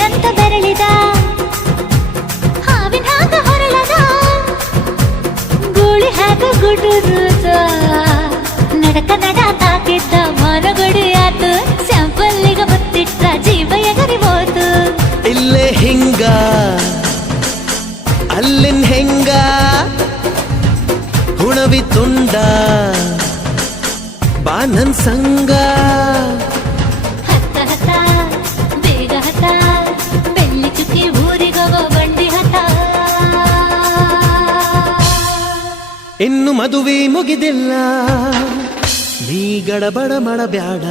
ಏನಂತ ಬೆರಳಿದ ಹಾವಿನ ಹಾಗ ಹೊರಳದ ಗೂಳಿ ಹಾಗ ಗುಡುರುದ ನಡಕ ನಡ ತಾಕಿದ್ದ ಮನಗಡಿ ಆತು ಸ್ಯಾಂಪಲ್ಲಿಗ ಮುತ್ತಿಟ್ಟ ಜೀವ ಎಗರಿಬೋದು ಇಲ್ಲೇ ಹಿಂಗ ಅಲ್ಲಿನ್ ಹೆಂಗ ಹುಣವಿ ತುಂಡ ಬಾ ನನ್ ಸಂಗ ಹತ್ತ ಹತ್ತ ಬೇಗ ಹತ್ತ ಬೆಳ್ಳಿ ಚುಕ್ಕಿ ಊರಿಗವ ಬಂಡಿ ಹತ್ತ ಇನ್ನು ಮದುವೆ ಮುಗಿದಿಲ್ಲ ನೀ ಗಡಬಡ ಮಾಡಬ್ಯಾಡ